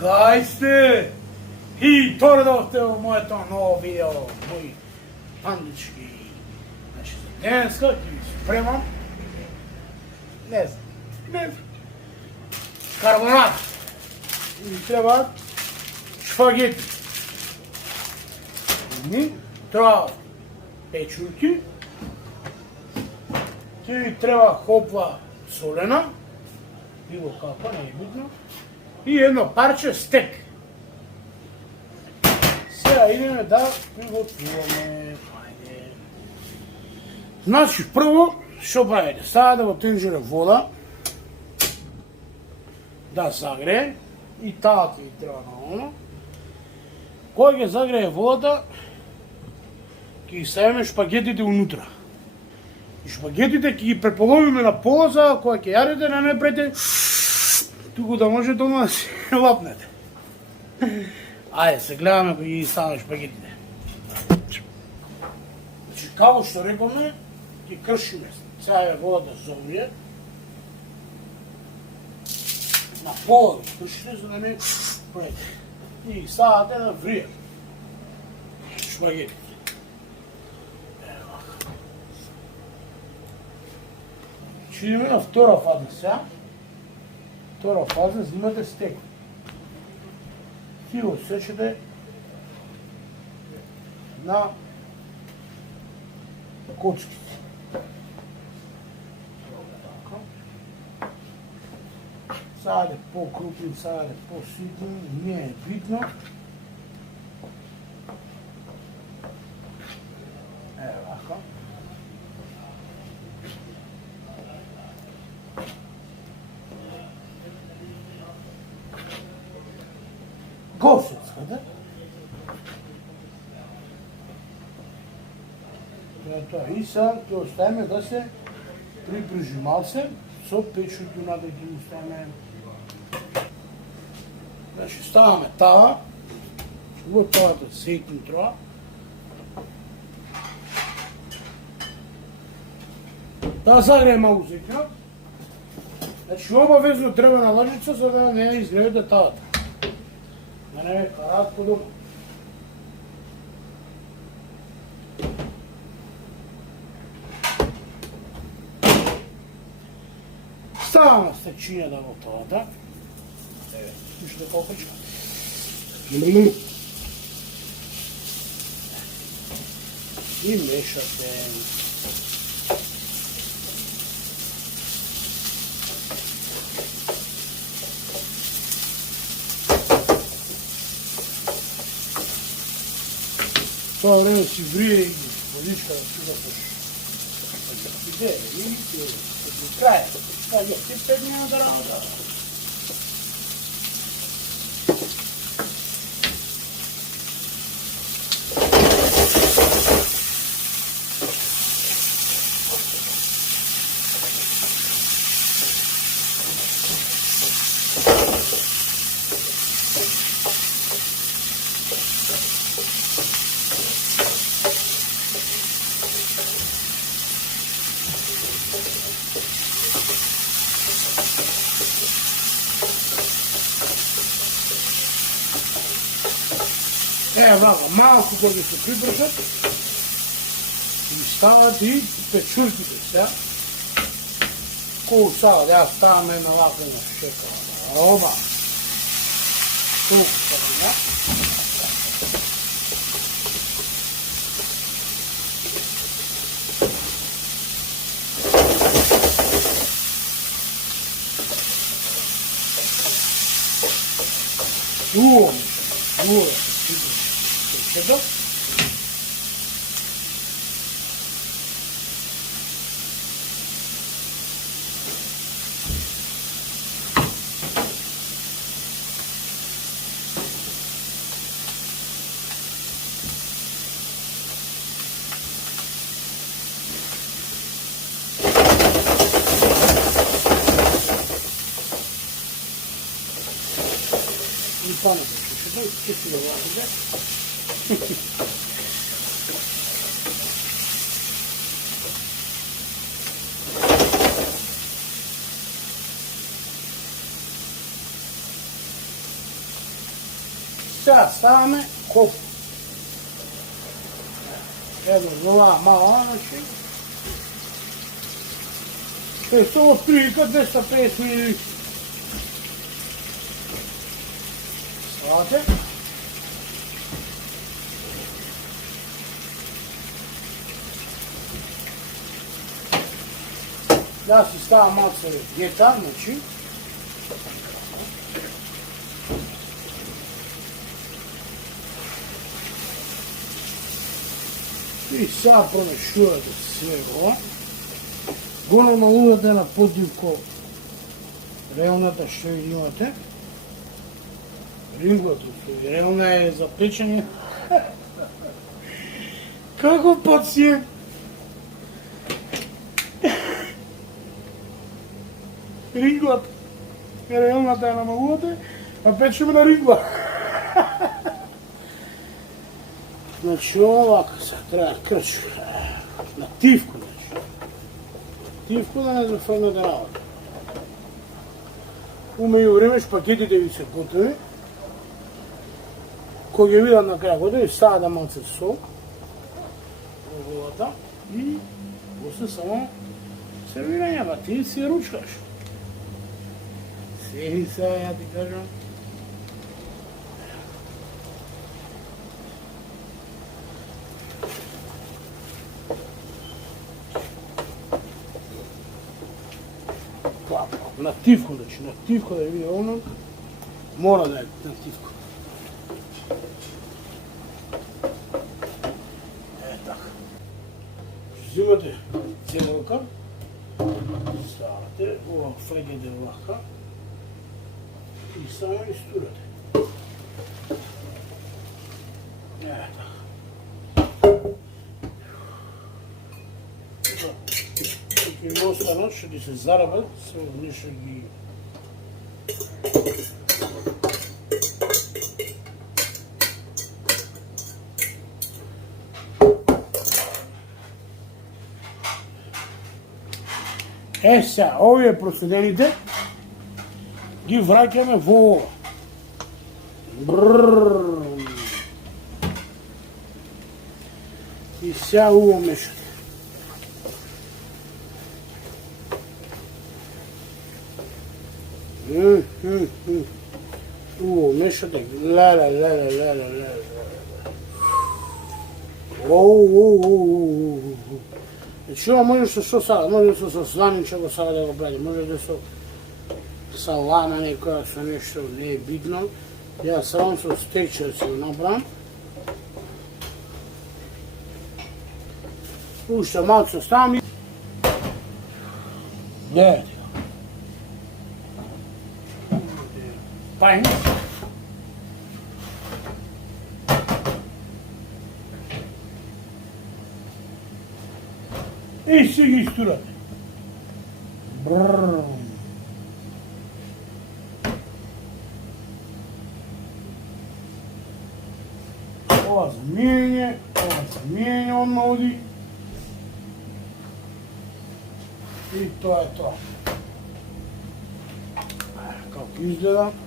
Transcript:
Kaj ste? I dobrodošli u moj to novo video, moj anglički, znači denska, ki spremam, ne znam, karbonat, i treba špageti, mi treba pečurki, ti treba hopva solena, bilo kakva, ne je bitno, i jedno parče stek. Сега идеме да приготвуваме. Значи прво, што правите? Става да во тенџера вода, да загрее, и таа ќе треба на оно. Кога ќе загрее водата, ќе ги ставиме шпагетите унутра. И шпагетите ќе ги преполовиме на пола, за кога ќе јадете, не прете туку да може дома да си лапнете. Ајде, се гледаме кои ги ставаме шпагетите. Значи, како што рековме, ги кршиме. Сега е водата зовие. На пола ги кршите, за да не прете. И ги ставате да вријат. Шпагетите. Значи, идеме на втора фаза сега. Втора фаза, взимате стек. Ти го сечете на кочките. Сега е по-крупен, сега е по-ситен, не е битно. Вака. Госецката. И сега ќе оставиме да се припружи малце со печурки да ги оставиме. Значи ставаме тава, во тавата сејтин троа. Да загрее малку секјот. Значи обавезно треба на лажица за да не изгревете тавата. Да не ме караат по дома. Ставаме стечињата во тавата. Еве, слушате колко причка. И мешате. Това време си врие и водичка да си да иде, видите, до края. Кажа, ти 5 минута работа. Вака, малку кога се прибрзат, и стават и печурките сега. Колку стават, јас ставам една вака на шекала. Оба! Колку ставам, да? Дуо. Чего? Не помню, что это, чисто говоря, Сега ставаме кофе. Едно за ова мала, значи. Тесто од прилика 250 мл. Свате. Да си става малце гета, значи. И сега промешувате свего. Го намалувате на подивко релната што ја имате. Рингото, релна е за печење. Како пациент? Ринглата. Релната ја намалувате, а печеме на рингла. Значи овака се треба да крчи. На тивко, значи. Тивко да не зафрнете работа. Умеју време шпагетите ви се готови. Кога ги видат на крај готови, става да малце сол. Овата. И после само сервирање, ба ти си ручкаш. Сеи се, ја ти кажам. На тивко, значи, на тивко да види оно, мора да е на тивко. Е, така. Взимате целулка, ставате, ова фаѓате вака и само истурате. Е, така. И останат што ти се зарабат, се нешто ги Е, сега, овие проследените ги враќаме во ова. И сега уво мешате. Мешате, леле. Значи ова може со сала, може со сланичево сала да го прави, може да со салана некоја, со нешто не е битно. Ја само со стечер си го направам. Уште малце ставам и... Гледате. Пајме. И си ги истурате. Ова за мијање одма оди. И тоа е тоа. Како изгледа.